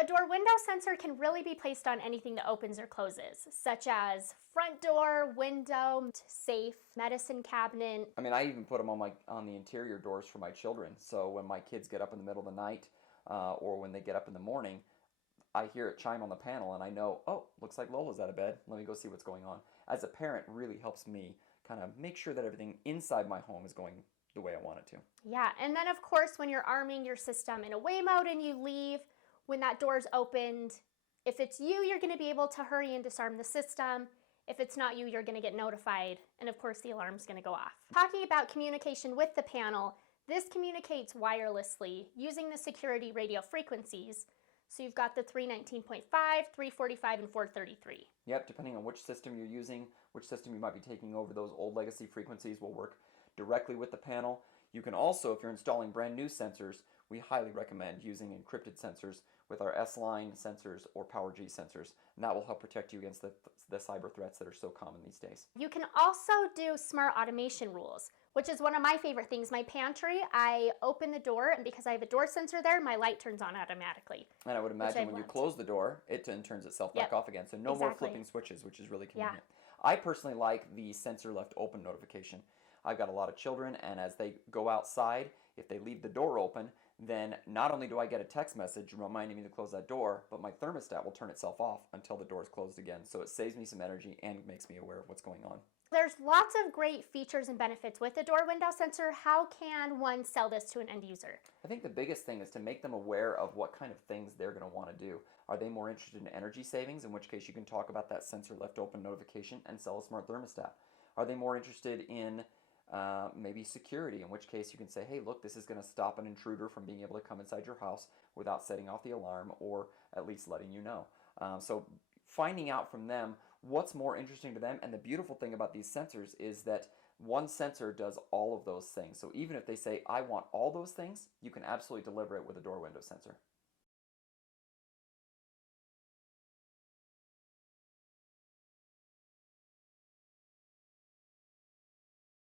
A door window sensor can really be placed on anything that opens or closes, such as front door, window, safe, medicine cabinet. I mean, I even put them on the interior doors for my children. So when my kids get up in the middle of the night, or when they get up in the morning, I hear it chime on the panel, and I know, oh, looks like Lola's out of bed. Let me go see what's going on. As a parent, it really helps me kind of make sure that everything inside my home is going the way I want it to. Yeah, and then of course, when you're arming your system in away mode and you leave, when that door's opened, if it's you, you're going to be able to hurry and disarm the system. If it's not you, you're going to get notified, and of course the alarm's going to go off. Talking about communication with the panel, this communicates wirelessly using the security radio frequencies. So you've got the 319.5, 345, and 433. Yep, depending on which system you're using, which system you might be taking over, those old legacy frequencies will work directly with the panel. You can also, if you're installing brand new sensors, we highly recommend using encrypted sensors with our S-Line sensors or PowerG sensors, and that will help protect you against the cyber threats that are so common these days. You can also do smart automation rules, which is one of my favorite things. My pantry, I open the door, and because I have a door sensor there, my light turns on automatically. And I would imagine when you close the door, it then turns itself back off again, so no more flipping switches, which is really convenient. I personally like the sensor left open notification. I've got a lot of children, and as they go outside, if they leave the door open, then not only do I get a text message reminding me to close that door, but my thermostat will turn itself off until the door is closed again. So it saves me some energy and makes me aware of what's going on. There's lots of great features and benefits with the door window sensor. How can one sell this to an end user? I think the biggest thing is to make them aware of what kind of things they're going to want to do. Are they more interested in energy savings, in which case you can talk about that sensor left open notification and sell a smart thermostat? Are they more interested in maybe security, in which case you can say, hey, look, this is going to stop an intruder from being able to come inside your house without setting off the alarm, or at least letting you know. So finding out from them what's more interesting to them, and the beautiful thing about these sensors is that one sensor does all of those things. So even if they say, I want all those things, you can absolutely deliver it with a door window sensor.